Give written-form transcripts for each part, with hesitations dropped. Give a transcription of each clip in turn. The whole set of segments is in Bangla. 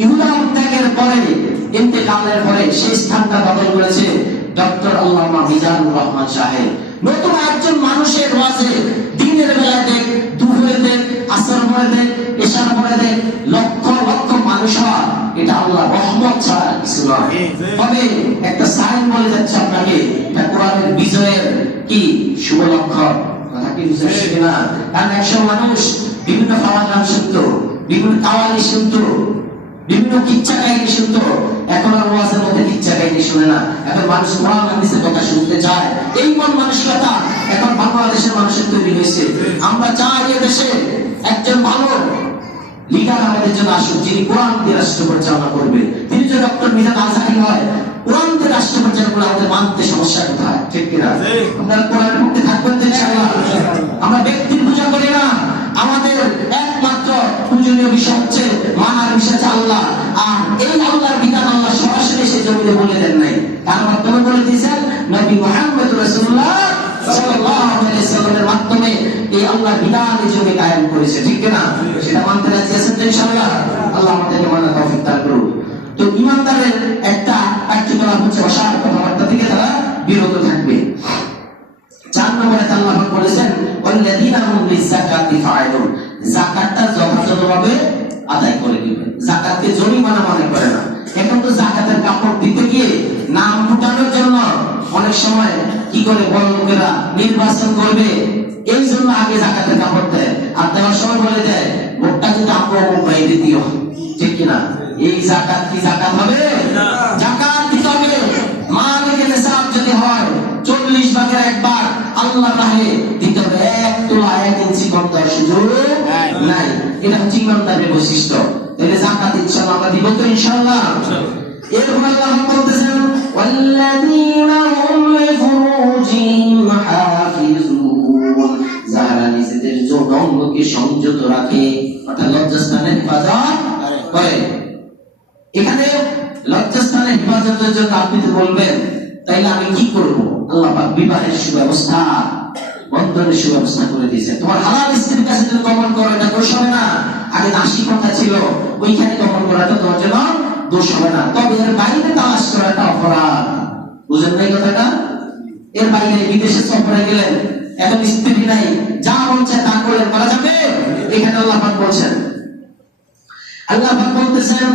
ইহুদা ত্যাগের পরে, ইন্তেকালের পরে সেই স্থানটা দখল করেছে ডক্টর আল্লামা মিজানুর রহমান সাহেব। নতুন একজন মানুষের ওয়াজে দিনের বেলা দেখ, দুপুরে দেখ, আসর পরে দেখ, এশার পরে দেখ, লক্ষ লক্ষ মানুষ হয়, এটা আল্লাহ রহমত ছাড়া কিছু নয়। তবে একটা সাইন বলে যাচ্ছে আপনাকে, এটা কোরআনের বিজয়ের কি শুভ লক্ষণ। কথা কি বুঝতে পারছি না? কারণ একসময় মানুষ বিভিন্ন ফাওয়া গান শুনতো, বিভিন্ন কাওয়ালি শুনতো, বিভিন্ন কিচ্ছা কাহিনী শুনতো। এখন আর ওয়াজের মধ্যে কিচ্ছা কাহিনী শুনে না, এখন মানুষ কোরআন হাদিসের কথা শুনতে চায়। এই মন মানসিকতা এখন বাংলাদেশের মানুষের তৈরি হয়েছে। আমরা চাই এ দেশে একজন ভালো লিডার আমাদের জন্য আসুক, যিনি কোরআন দিয়ে রাষ্ট্র পরিচালনা করবে। তিনি যদি ডক্টর মিজান আজহারি হয়, কোরআন দিয়ে রাষ্ট্র পরিচালনা করলে আমাদের মানতে সমস্যা কোথায়? ঠিক কিনা? আপনারা কোরআনের পক্ষে থাকবেন তো ইনশাআল্লাহ? আমরা ব্যক্তির পূজা করি না, আমাদের একমাত্র পূজনীয় বিষয় হচ্ছে মানার বিষয় হচ্ছে আল্লাহ। আর এই আল্লাহর বিধান আল্লাহ সরাসরি সে জমিনে বলে দেন নাই, তার মাধ্যমে বলে দিয়েছেন নবী মুহাম্মদ রাসূলুল্লাহ সাল্লাল্লাহু আলাইহি ওয়াসাল্লামের মাধ্যমে এই আল্লাহর বিধান এই জমিনে কায়েম করেছে। ঠিক কিনা? সেটা মানতে রাজি আছেন তো ইনশাআল্লাহ? আল্লাহ আমাদেরকে মানার তৌফিক দান করুন। তো ঈমানদারের একটা কার্যকলাপ হচ্ছে অসার কথাবার্তা থেকে তারা বিরত থাকবে। 4 নম্বরে আল্লাহ বলেছেন ওয়াল্লাযীনা হুম লিযাকাতি ফাইলুন, যাকাতটা যথাযথভাবে আদায় করে দিবেন। যাকাতকে জরিমানা মনে করে না। এখন তো যাকাতের কাপড় দিতে গিয়ে নাম ফুটানোর জন্য অনেক সময় কি করে বড় লোকেরা নির্বাচন করবে, এই জন্য আগে যাকাতের কাপড় দেয়, আর দেওয়ার সময় বলে দেয় ভোটটা কিন্তু আমরা অমুক বাইরে দিও। ঠিক কিনা? এই যাকাত কি যাকাত হবে? যাকাত দিতে হবে। মালিকের নিসাব যদি হয় 40 ভাগের 1 ভাগ আল্লাহর রাহে দিতে হবে। 1 তোলা 1 ইঞ্চি কম দেওয়ার সুযোগ নাই। এটা হচ্ছে ঈমানদারের বৈশিষ্ট্য। তাহলে যাকাত ইনশাআল্লাহ আমরা দিব তো ইনশাআল্লাহ। এরপর আল্লাহ বলতেছেন ওয়াল্লাযীনা হুম লিফুরুজিহিম হাফিজুন, যারা নিজেদের যৌনাঙ্গকে সংযত রাখে, অর্থাৎ লজ্জাস্থানের হেফাজত করে। এখানে লজ্জাস্থানের হেফাজতের জন্য আপনি তো বলবেন তাইলে আমি কি করব? আল্লাহ পাক বিবাহের সুব্যবস্থা, বন্ধনের সুব্যবস্থা করে দিয়েছেন। তোমার হালাল স্ত্রীর কাছে যদি গমন করো এটা দোষ হবে না। আগে দাসী কথা ছিল, ওইখানে গমন করাটা তোমার জন্য দোষ হবে না। তবে এর বাইরে তালাশ করাটা অপরাধ। বুঝেন না এই কথাটা? এর বাইরে বিদেশে সফরে গেলেন, এখন স্ত্রী নাই, যা মন চায় তা করলেন, করা যাবে? এখানে আল্লাহ পাক বলছেন, আল্লাহ পাক বলতেছেন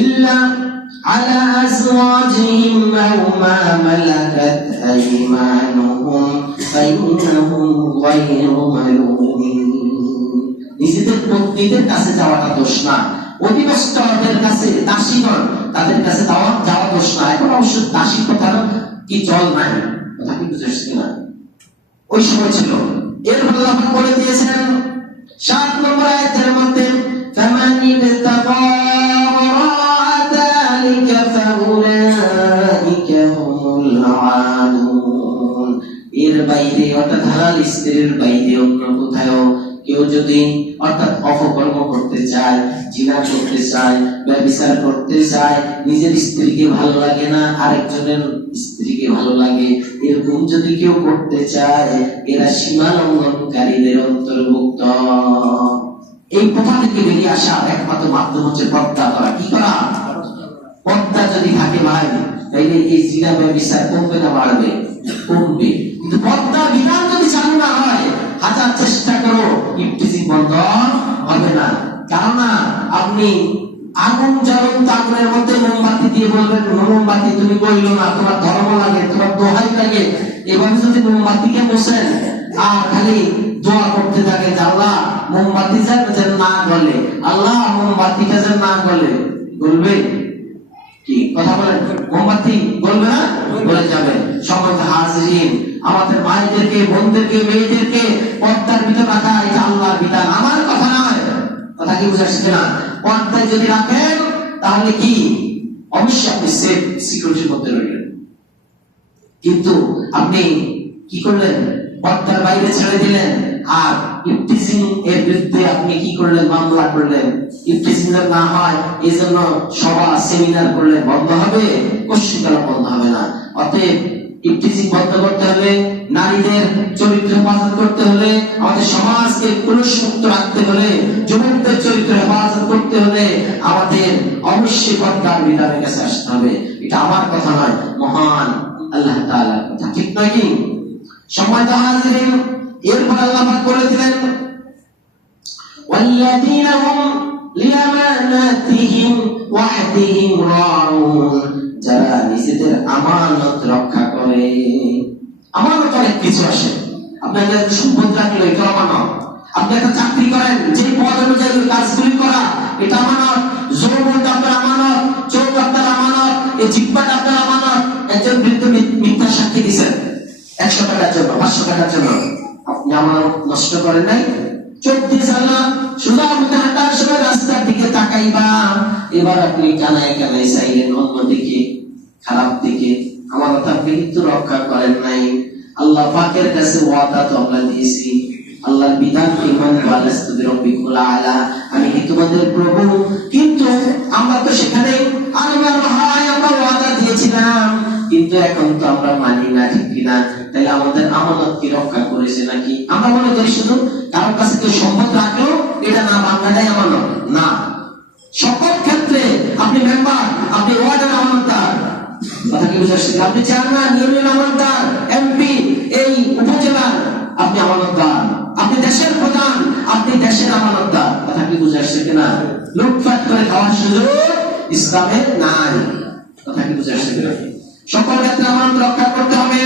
ইল্লা আলা আজওয়াজিহিম আও মা মালাকাত আইমানুহুম ফাইন্নাহুম গায়রু মালুমিন। নিজেদের পত্নীদের কাছে যাওয়াটা দোষ না, অধিবস্তদের কাছে, দাসীগণ তাদের কাছে যাওয়া দোষ না। এখন অবশ্য দাসী কথা কি চল নাই, কথা কি বুঝেছিস কিনা? ওই সময় ছিল। এর আল্লাহ বলে দিয়েছেন 7 নম্বর আয়াতের মধ্যে ফামান ইবতাগা ওয়ারাআ যালিকা ফাউলাইকা হুমুল আদুন। এর বাইরে অর্থাৎ হালাল স্ত্রীর বাইরে অন্য কোথাও কেউ যদি অর্থাৎ অপকর্ম করতে চায়, জিনা করতে চায়, ব্যভিচার করতে চায়, নিজের স্ত্রীকে ভালো লাগে না, আরেকজনের স্ত্রীকে ভালো লাগে, এরকম যদি কেউ করতে চায়, এরা সীমা লঙ্ঘনকারীদের অন্তর্ভুক্ত। এই প্রথা থেকে বেরিয়ে আসা একমাত্র মাধ্যম হচ্ছে পর্দা করা। কি করা? পর্দা যদি থাকে ভাই, তাইলে এই জিনা ব্যভিচার কমবে না বাড়বে? কমবে। কিন্তু পর্দা বিধান যদি চালু না হয়, হাজার চেষ্টা করো ইফতিজিং বন্ধ হবে না। কেননা আপনি আগুন জ্বলন্ত আগুনের মধ্যে মোমবাতি দিয়ে বলবেন মোমবাতি তুমি কইলো না, তোমার ধর্ম লাগে, তোমার দোহাই লাগে, এভাবে যদি মোমবাতিকে বসেন আর খালি দোয়া করতে থাকে যে আল্লাহ মোমবাতি যেন না গলে, আল্লাহ মোমবাতিটা যেন না গলে, বলবে কি? কথা বলেন, মোমবাতি গলবে না? গলে যাবে। সমস্ত হাজিরিন, আমাদের মায়েদেরকে, বোনদেরকে, মেয়েদেরকে পর্দার ভিতর রাখা এটা আল্লাহর বিধান, আমার কথা নয়। কথা কি বুঝাচ্ছি না? পর্দায় যদি রাখেন তাহলে কি অবশ্যই আপনি সেফ সিকিউরিটির মধ্যে রইলেন। কিন্তু আপনি কি করলেন? পর্দার বাইরে ছেড়ে দিলেন, আর ইফতিজিং এর বিরুদ্ধে আপনি কি করলেন? মামলা করলেন। ইফতিজিং না হয় এই জন্য সভা সেমিনার করলে বন্ধ হবে? কোশ্চিকালা বন্ধ হবে না। অতএব ইফতিজিং বন্ধ করতে হলে, নারীদের চরিত্র হেফাজত করতে হলে, আমাদের সমাজকে কলুষমুক্ত রাখতে হলে, যুবকদের চরিত্র হেফাজত করতে হলে আমাদের অবশ্যই পর্দার বিধানের কাছে আসতে হবে। এটা আমার কথা নয়, মহান আল্লাহ তাআলার কথা, ঠিক নয় কি? সম্মানিত হাজিরিন, এরপর আল্লাহ পাক বলে দিলেন ওয়াল্লাযীনা হুম লিআমানাতিহিম ওয়া আহদিহিম রাউন, যারা নিজেদের আমানত রক্ষা করে। আমানত অনেক কিছু আসে। আপনি একটা সম্পদ রাখলে এটা আমানত, আপনি একটা চাকরি করেন যে পদ অনুযায়ী কাজগুলি করা এটা আমানত, যৌবনটা আপনার আমানত, চোখ আপনার আমানত, এই জিহ্বাটা আপনার আমানত। একজন বৃদ্ধ মিথ্যা সাক্ষী দিয়েছেন 100 টাকার জন্য, 500 টাকার জন্য, আপনি আমানত নষ্ট করেন নাই? চোখ দিয়ে চালান, সোজা মুখে হাঁটার সময় রাস্তার দিকে তাকাইবা, এবার আপনি কানায় কানায় চাইলেন অন্য দিকে, খারাপ দিকে, আমানত আপনি কিন্তু রক্ষা করেন নাই। আল্লাহ পাকের কাছে ওয়াদা তো আমরা দিয়েছি, আল্লাহর বিধান ইমান ওয়ালাস্তু বিরাব্বিকুল আলা, আমি কি তোমাদের প্রভু, কিন্তু আমরা তো সেখানে আমরা ওয়াদা দিয়েছিলাম, কিন্তু এখন তো আমরা মানি না, ঠিক কিনা? তাহলে আমাদের আমানত কি রক্ষা করেছে নাকি? আমরা মনে করি শুধু কারোর কাছে কেউ সম্পদ রাখলো এটা না ভাঙাটাই আমানত না। সকল ক্ষেত্রে আপনি মেম্বার, আপনি ওয়ার্ডের আমানতদার, কথা কি বুঝাচ্ছি? আপনি চেয়ারম্যান, ইউনিয়ন আমানতদার, এমপি, এই উপজেলার আপনি আমানতদার, আপনি দেশের প্রধান, আপনি দেশের আমানতদার, কথা কি বুঝাচ্ছি কিনা? লুটপাট করে খাওয়ার সুযোগ ইসলামে নাই, কথা কি বুঝাচ্ছি কিনা? সকল ক্ষেত্রে আমানত রক্ষা করতে হবে,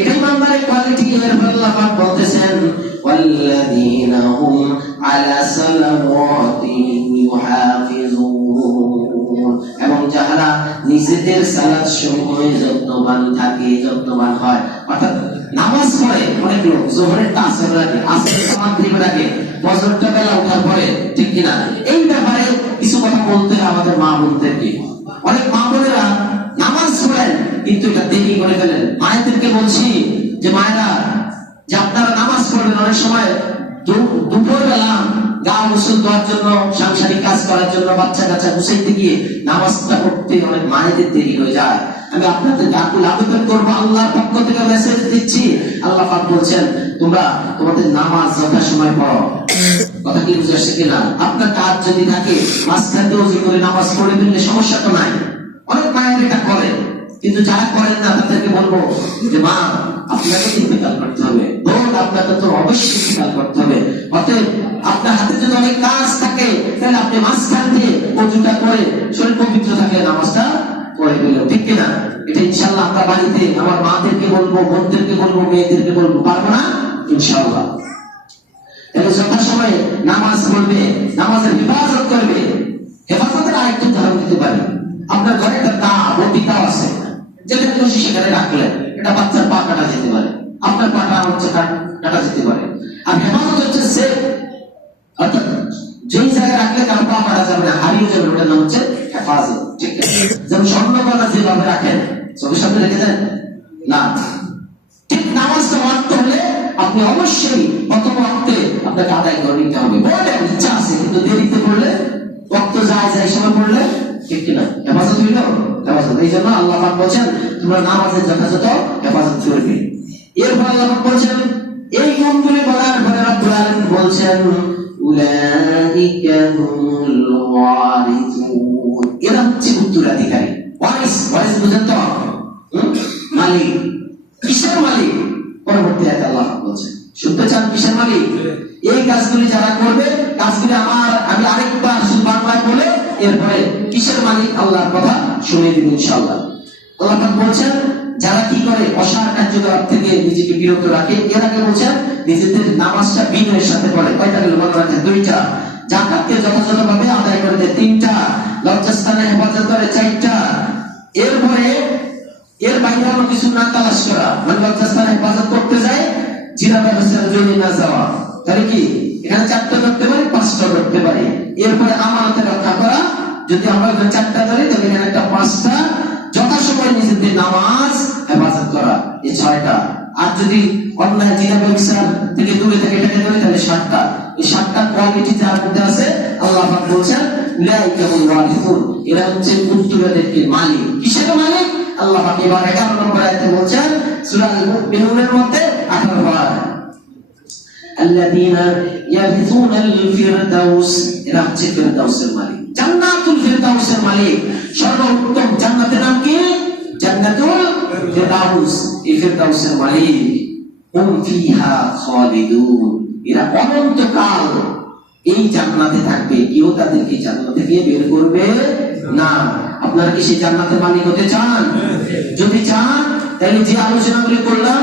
এটাই ইমানদারের কোয়ালিটি। এরপর আল্লাহ পাক বলতেছেন ওয়াল্লাযীনা হুম আলা সালাওয়াতিহিম ইউহাফিজুন, এবং যারা নিজেদের সালাত সমূহে যত্নবান থাকে, যত্নবান হয়, অর্থাৎ নামাজ পড়ে। অনেক লোক যোহরেরটা আসর রাখে, আসরেরটা মাগরিব রাখে, ফজরটা বেলা ওঠার পরে, ঠিক কিনা? এই ব্যাপারে কিছু কথা বলতে হয় আমাদের মা বোনদেরকে। অনেক মা বোনেরা নামাজ পড়েন কিন্তু এটা দেরি করে ফেলেন। মায়েদেরকে বলছি যে মায়েরা, যে আপনারা নামাজ পড়বেন, অনেক সময় দুপুর বেলা গা গোসল দেওয়ার জন্য, সাংসারিক কাজ করার জন্য, বাচ্চা কাচ্চা গুছাইতে গিয়ে নামাজটা পড়তে অনেক মায়েদের দেরি হয়ে যায়। আমি আপনাদের আকুল আবেদন করবো, আল্লাহর পক্ষ থেকে মেসেজ দিচ্ছি, আল্লাহ পাক বলছেন তোমরা তোমাদের নামাজ যথাসময় পড়ো, কথা কি বুঝে আসছে কিনা? আপনার কাজ যদি থাকে মাঝখান দিয়ে ওযু করে নামাজ পড়ে ফেললে সমস্যা তো নাই। অনেক মায়ের এটা করে, কিন্তু যারা করেন না তাদেরকে বলবো যে মা আপনাকে ইন্তেকাল করতে হবে, বোন আপনাকে তো অবশ্যই ইন্তেকাল করতে হবে। অতএব আপনার হাতে যদি অনেক কাজ থাকে তাহলে আপনি মাঝখান দিয়ে ওযুটা করে শরীর পবিত্র থাকলে নামাজটা পড়ে ফেলো, ঠিক কিনা? এটা ইনশাআল্লাহ আমরা বাড়িতে আমার মাদেরকে বলবো, বোনদেরকে বলবো, মেয়েদেরকে বলবো, পারবো না ইনশাআল্লাহ। তাহলে যথাসময়ে নামাজ পড়বে, নামাজের হেফাজত করবে। হেফাজতের আরেকটা উদাহরণ দিতে পারি, আপনার ঘরে একটা দা ও পিতাও আছে, যেখানে খুশি সেখানে রাখলেন, এটা বাচ্চার পা কাটা যেতে পারে, আপনার পাটা হচ্ছে কাটা যেতে পারে। আর হেফাজত হচ্ছে সেফ, অর্থাৎ যেই জায়গায় রাখলে কারো পা কাটা যাবে না, হারিয়ে যাবে, ওটার নাম হচ্ছে হেফাজত, ঠিক আছে? যেমন স্বর্ণকলা যেভাবে রাখেন চোখের সামনে রেখে দেন না, ঠিক নামাজটা পড়তে হলে আপনি অবশ্যই প্রথম ওয়াক্তে আপনাকে আদায় করে নিতে হবে। বলে ইচ্ছা আছে কিন্তু দেরিতে পড়লে, ওয়াক্ত যায় যায় সময় পড়লে, ঠিক কিনা? হেফাজত হইল হেফাজত। এই জন্য আল্লাহ পাক বলছেন তোমরা নামাজের যথাযথ হেফাজত করবে। এরপর আল্লাহ পাক বলছেন এই গুণগুলি বলার পরে রব্বুল আলামিন বলছেন উলাইকা হুমুল ওয়ারিসুন, এরা হচ্ছে উত্তরাধিকারী। ওয়ারিস, ওয়ারিস বুঝেন তো? মালিক। কিসের মালিক? পরবর্তী আয়াতে আল্লাহ বলছেন, শুনতে চান কিসের মালিক? এই কাজগুলি যারা করবে, কাজগুলি আমি আরেকবার শুধু বাংলায় বলে এরপরে কিসের মালিক আল্লাহর কথা শুনে দিব ইনশাআল্লাহ। আল্লাহ পাক বলছেন যারা কি করে অসার কার্যকলাপ থেকে নিজেকে বিরত রাখে, এর আগে বলছেন নিজেদের নামাজটা বিনয়ের সাথে পড়ে। কয়টা গেল মনে রাখেন? 2টা। যাকাতকে যথাযথভাবে আদায় করে দেয় 3টা। লজ্জাস্থানে হেফাজত করে 4টা। এরপরে এর বাইরে অন্য কিছু না তালাশ করা, মানে লজ্জাস্থানে হেফাজত করতে যায় জিনা ব্যবস্থার জন্য না যাওয়া, তাহলে কি এখানে 4টা করতে পারি, 5টা করতে পারি। এরপরে আমানতের রক্ষা করা, যদি আমরা 4টা ধরি তাহলে এখানে একটা 5টা। যথাসময়ে নিজেদের নামাজ হেফাজত করা, এই 6টা। আর যদি অন্যায় জিনা ব্যবসার থেকে দূরে থেকে এটাকে ধরি তাহলে 7টা। এই 7টা কোয়ালিটি যার মধ্যে আছে আল্লাহ পাক বলছেন উলাইকা হুমুল ওয়ারিসুন, এরা হচ্ছে উত্তরাধিকারীর মালিক। কিসের মালিক? আল্লাহ পাক এবার 11 নম্বর আয়াতে বলছেন সূরা আল-মুমিনুনের মধ্যে 18 বার আল্লাযীনা ইয়ারিসুনাল ফিরদাউস, এরা হচ্ছে ফিরদাউসের মালিক, জান্নাতুল ফেরদাউসের মালিক, সর্বোত্তম জান্নাতের নাম কি? জান্নাতুল ফেরদাউস। এই ফেরদাউসের মালিক। হুম ফিহা খালিদুন, এরা অনন্তকাল এই জান্নাতে থাকবে, কেউ তাদেরকে জান্নাত থেকে বের করবে না। আপনারা কি সেই জান্নাতের মালিক হতে চান? যদি চান তাহলে যে আলোচনাগুলি করলাম